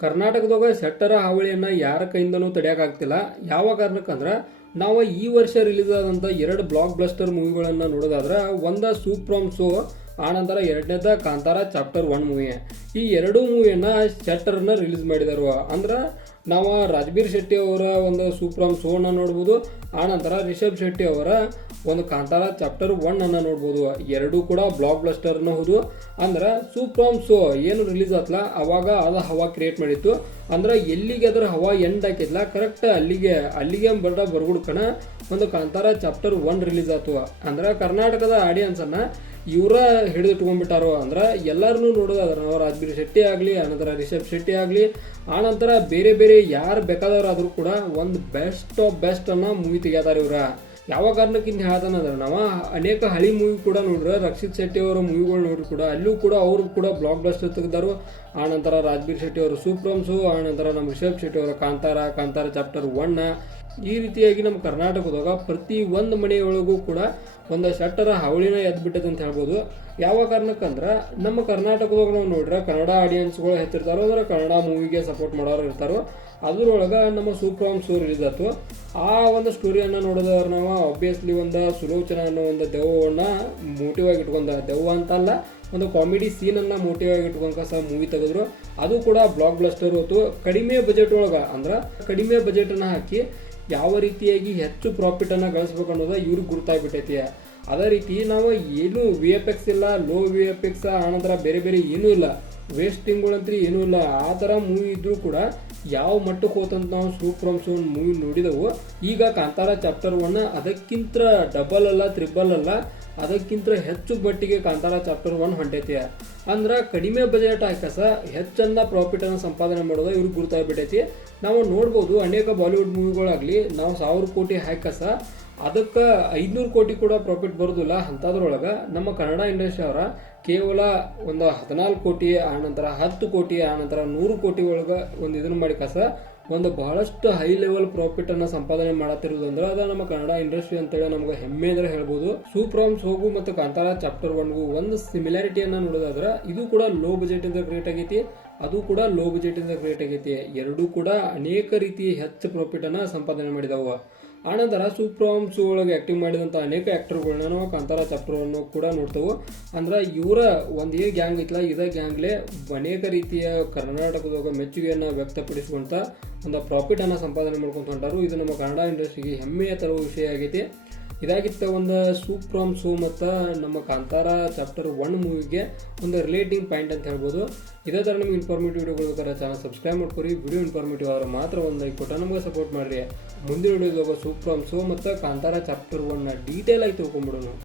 ಕರ್ನಾಟಕದಾಗ ಶೆಟ್ಟರ ಹಾವಳಿಯನ್ನ ಯಾರ ಕೈಯಿಂದನೂ ತಡೆಯಕ್ಕಾಗ್ತಿಲ್ಲ ಯಾವ ಕಾರಣಕ್ಕಂದ್ರ ನಾವು ಈ ವರ್ಷ ರಿಲೀಸ್ ಆದಂತ ಎರಡು ಬ್ಲಾಕ್ ಬ್ಲಸ್ಟರ್ ಮೂವಿಗಳನ್ನ ನೋಡೋದಾದ್ರ, ಒಂದ ಸೂಪ್ರಮ್ ಸೋ ಆನಂತರ ಎರಡನೇದ ಕಾಂತಾರ ಚಾಪ್ಟರ್ ಒನ್ ಮೂವಿ ಈ ಎರಡೂ ಮೂವಿಯನ್ನ ಶೆಟ್ಟರ್ನ ರಿಲೀಸ್ ಮಾಡಿದರು ಅಂದ್ರ ನಾವು ರಾಜ್ಬೀರ್ ಶೆಟ್ಟಿ ಅವರ ಒಂದು ಸೂಪ್ರಮ್ ಸೋನ ನೋಡ್ಬೋದು. ಆನಂತರ ರಿಷಬ್ ಶೆಟ್ಟಿ ಅವರ ಒಂದು ಕಾಂತಾರ ಚಾಪ್ಟರ್ ಒನ್ ಅನ್ನು ನೋಡ್ಬೋದು. ಎರಡೂ ಕೂಡ ಬ್ಲಾಕ್ ಬ್ಲಸ್ಟರ್ನ ಹೌದು. ಅಂದ್ರೆ ಸೂಪ್ರಮ್ ಸೋ ಏನು ರಿಲೀಸ್ ಆತ್ಲ, ಅವಾಗ ಅದ ಹವಾ ಕ್ರಿಯೇಟ್ ಮಾಡಿತ್ತು. ಅಂದ್ರೆ ಎಲ್ಲಿಗೆ ಅದ್ರ ಹವಾ ಎಂಡ್ ಹಾಕಿದ್ಲ ಕರೆಕ್ಟ್ ಅಲ್ಲಿಗೆ ಅಲ್ಲಿಗೆ ಬಡ ಬರ್ಗುಡ್ಕಣ ಒಂದು ಕಾಂತಾರ ಚಾಪ್ಟರ್ ಒನ್ ರಿಲೀಸ್ ಆತು. ಅಂದ್ರೆ ಕರ್ನಾಟಕದ ಆಡಿಯನ್ಸ್ ಅನ್ನ ಇವರ ಹಿಡಿದಿಟ್ಕೊಂಡ್ಬಿಟ್ಟಾರೋ ಅಂದ್ರೆ ಎಲ್ಲರನ್ನೂ ನೋಡೋದಾದ್ರೆ ನಾವು ರಾಜ್ಬೀರ್ ಶೆಟ್ಟಿ ಆಗಲಿ ಆನಂತರ ರಿಷಬ್ ಶೆಟ್ಟಿ ಆಗಲಿ ಆನಂತರ ಬೇರೆ ಬೇರೆ ಯಾರು ಬೇಕಾದವರಾದರೂ ಕೂಡ ಒಂದು ಬೆಸ್ಟ್ ಆಫ್ ಬೆಸ್ಟ್ ಅನ್ನ ಮೂವಿ ತೆಗೆದಾರೆ ಇವ್ರ. ಯಾವ ಕಾರಣಕ್ಕಿಂತ ಹೇಳ್ತಾನಂದ್ರೆ, ನಾವು ಅನೇಕ ಹಳಿ ಮೂವಿ ಕೂಡ ನೋಡ್ರೆ ರಕ್ಷಿತ್ ಶೆಟ್ಟಿ ಅವರ ಮೂವಿಗಳು ನೋಡ್ರಿ ಕೂಡ, ಅಲ್ಲೂ ಕೂಡ ಅವರು ಕೂಡ ಬ್ಲಾಕ್ ಬಸ್ಟರ್ ತೆಗೆದಾರು ಆನಂತರ ರಾಜ್ಬೀರ್ ಶೆಟ್ಟಿ ಅವರು ಸೂಪ್ರಮ್ಸು ಆನಂತರ ನಮ್ಮ ರಿಷಬ್ ಶೆಟ್ಟಿ ಅವರ ಕಾಂತಾರ ಕಾಂತಾರ ಚಾಪ್ಟರ್ ಒನ್ನ ಈ ರೀತಿಯಾಗಿ ನಮ್ಮ ಕರ್ನಾಟಕದಾಗ ಪ್ರತಿ ಒಂದು ಮನೆಯೊಳಗೂ ಕೂಡ ಒಂದು ಶೆಟ್ಟರ ಹಾವಳಿನ ಎದ್ಬಿಟ್ಟದೆ ಅಂತ ಹೇಳ್ಬೋದು. ಯಾವ ಕಾರಣಕ್ಕಂದ್ರೆ, ನಮ್ಮ ಕರ್ನಾಟಕದಾಗ ನಾವು ನೋಡ್ರೆ ಕನ್ನಡ ಆಡಿಯನ್ಸ್ಗಳು ಹೆಚ್ಚಿರ್ತಾರೋ, ಅಂದ್ರೆ ಕನ್ನಡ ಮೂವಿಗೆ ಸಪೋರ್ಟ್ ಮಾಡೋರು ಇರ್ತಾರೋ. ಅದ್ರೊಳಗೆ ನಮ್ಮ ಸೂಪ್ರಾಮ್ ಆಯ್ತು ಆ ಒಂದು ಸ್ಟೋರಿಯನ್ನು ನೋಡಿದವ್ರು ನಾವು ಆಬ್ವಿಯಸ್ಲಿ ಒಂದು ಸುಲೋಚನ ಅನ್ನೋ ಒಂದು ದೆವ್ವನ್ನ ಮೋಟಿವ್ ಆಗಿ ಇಟ್ಕೊಂಡ, ದೆವ್ವ ಅಂತಲ್ಲ ಒಂದು ಕಾಮಿಡಿ ಸೀನನ್ನು ಮೋಟಿವ್ ಆಗಿ ಇಟ್ಕೊಂಡ ಸಹ ಮೂವಿ ತೆಗೆದ್ರು. ಅದು ಕೂಡ ಬ್ಲಾಕ್ ಬ್ಲಸ್ಟರ್ ಹೊತ್ತು ಕಡಿಮೆ ಬಜೆಟ್ ಒಳಗೆ, ಅಂದ್ರೆ ಕಡಿಮೆ ಬಜೆಟನ್ನು ಹಾಕಿ ಯಾವ ರೀತಿಯಾಗಿ ಹೆಚ್ಚು ಪ್ರಾಫಿಟನ್ನು ಗಳಿಸ್ಬೇಕು ಅನ್ನೋದು ಇವ್ರಿಗೆ ಗುರುತಾಗ್ಬಿಟ್ಟೈತಿ. ಅದೇ ರೀತಿ ನಾವು ಏನು ವಿ ಎಫ್ ಎಕ್ಸ್ ಇಲ್ಲ ಲೋ ವಿ ಎಫ್ ಎಕ್ಸ್ ಆನಂತರ ಬೇರೆ ಬೇರೆ ಏನೂ ಇಲ್ಲ. ವೇಸ್ಟಿಂಗ್ಗಳಂತ್ರಿ ಏನೂ ಇಲ್ಲ. ಆ ಥರ ಮೂವಿ ಇದ್ದರೂ ಕೂಡ ಯಾವ ಮಟ್ಟಕ್ಕೆ ಹೋತಂತ ನಾವು ಸೂಪರ್ ಸೋನ್ ಮೂವಿ ನೋಡಿದೆವು. ಈಗ ಕಾಂತಾರ ಚಾಪ್ಟರ್ ಒನ್ ಅದಕ್ಕಿಂತ ಡಬಲ್ ಅಲ್ಲ ತ್ರಿಬಲ್ ಅಲ್ಲ ಅದಕ್ಕಿಂತ ಹೆಚ್ಚು ಮಟ್ಟಿಗೆ ಕಾಂತಾರ ಚಾಪ್ಟರ್ ಒನ್ ಹೊಂಟೈತಿ. ಅಂದ್ರೆ ಕಡಿಮೆ ಬಜೆಟ್ ಹಾಕಸ ಹೆಚ್ಚಂದ ಪ್ರಾಫಿಟನ್ನು ಸಂಪಾದನೆ ಮಾಡೋದು ಇವ್ರಿಗೆ ಗುರುತಾಗ್ಬಿಟ್ಟೈತಿ. ನಾವು ನೋಡ್ಬೋದು ಅನೇಕ ಬಾಲಿವುಡ್ ಮೂವಿಗಳಾಗಲಿ ನಾವು ಸಾವಿರ ಕೋಟಿ ಹಾಕಸ ಅದಕ್ಕೆ ಐದುನೂರು ಕೋಟಿ ಕೂಡ ಪ್ರಾಫಿಟ್ ಬರೋದಿಲ್ಲ ಅಂಥದ್ರೊಳಗೆ ನಮ್ಮ ಕನ್ನಡ ಇಂಡಸ್ಟ್ರಿ ಅವರ ಕೇವಲ ಒಂದು ಹದಿನಾಲ್ಕು ಕೋಟಿ ಆನಂತರ, ಹತ್ತು ಕೋಟಿ ಆನಂತರ, ನೂರು ಕೋಟಿ ಒಳಗೆ ಒಂದು ಇದನ್ನು ಮಾಡಿ ಕಸ, ಒಂದು ಬಹಳಷ್ಟು ಹೈ ಲೆವೆಲ್ ಪ್ರಾಫಿಟ್ ಅನ್ನ ಸಂಪಾದನೆ ಮಾಡತ್ತಿರೋದು ಅಂದ್ರೆ ಅದ ನಮ್ಮ ಕನ್ನಡ ಇಂಡಸ್ಟ್ರಿ ಅಂತೇಳಿ ನಮ್ಗೆ ಹೆಮ್ಮೆ ಅಂದ್ರೆ ಹೇಳ್ಬೋದು. ಸೂಪ್ರಾಮ್ಸ್ ಹೋಗು ಮತ್ತು ಕಾಂತಾರ ಚಾಪ್ಟರ್ ಒನ್ಗೂ ಒಂದು ಸಿಮಿಲಾರಿಟಿಯನ್ನು ನೋಡೋದಾದ್ರೆ ಇದು ಕೂಡ ಲೋ ಬಜೆಟ್ ಇಂದ ಕ್ರಿಯೇಟ್ ಆಗೈತಿ, ಅದು ಕೂಡ ಲೋ ಬಜೆಟ್ ಇಂದ ಕ್ರಿಯೇಟ್ ಆಗೈತಿ. ಎರಡೂ ಕೂಡ ಅನೇಕ ರೀತಿ ಹೆಚ್ಚು ಪ್ರಾಫಿಟ್ ಅನ್ನ ಸಂಪಾದನೆ ಮಾಡಿದವು. ಆನಂತರ ಸೂಪ್ರಾಮ್ಸ್ ಒಳಗೆ ಆ್ಯಕ್ಟಿಂಗ್ ಮಾಡಿದಂಥ ಅನೇಕ ಆಕ್ಟರ್ಗಳನ್ನ ನಾವು ಕಾಂತಾರ ಚಾಪ್ಟರ್ ಅನ್ನು ಕೂಡ ನೋಡ್ತೇವೆ. ಅಂದ್ರೆ ಇವರ ಒಂದು ಗ್ಯಾಂಗ್ ಐತಲ್ಲ, ಇದೇ ಗ್ಯಾಂಗ್ಲೆ ಅನೇಕ ರೀತಿಯ ಕರ್ನಾಟಕದಾಗ ಮೆಚ್ಚುಗೆಯನ್ನು ವ್ಯಕ್ತಪಡಿಸುವಂತ ಒಂದು ಪ್ರಾಫಿಟ್ ಅನ್ನ ಸಂಪಾದನೆ ಮಾಡ್ಕೊಂತ ಹೊಂಟಾರು. ಇದು ನಮ್ಮ ಕನ್ನಡ ಇಂಡಸ್ಟ್ರಿಗೆ ಹೆಮ್ಮೆಯ ತರುವ ವಿಷಯ ಆಗೈತಿ. ಇದಾಗಿತ್ತ ಒಂದು ಸೂಪ್ರಾಮ್ ಸೋ ಮತ್ತು ನಮ್ಮ ಕಾಂತಾರ ಚಾಪ್ಟರ್ ಒನ್ ಮೂವಿಗೆ ಒಂದು ರಿಲೇಟಿಂಗ್ ಪಾಯಿಂಟ್ ಅಂತ ಹೇಳ್ಬೋದು. ಇದೇ ಥರ ನಿಮ್ಗೆ ಇನ್ಫಾರ್ಮೇಟಿವ್ ವಿಡಿಯೋಗಳು ಬೇಕಾದ್ರೆ ಚಾನಲ್ ಸಬ್ಸ್ಕ್ರೈಬ್ ಮಾಡ್ಕೊರಿ. ವಿಡಿಯೋ ಇನ್ಫಾರ್ಮೇಟಿವ್ ಆದ್ರೆ ಮಾತ್ರ ಒಂದು ಲೈಕ್ ಕೊಟ್ಟು ನಮಗೆ ಸಪೋರ್ಟ್ ಮಾಡಿರಿ. ಮುಂದಿನ ವಿಡಿಯೋದಾಗ ಸೂಪ್ರಾಮ್ ಸೋ ಮತ್ತು ಕಾಂತಾರ ಚಾಪ್ಟರ್ ಒನ್ನ ಡೀಟೇಲ್ ಆಗಿ ತಿಳ್ಕೊಂಬಿಡೋಣ.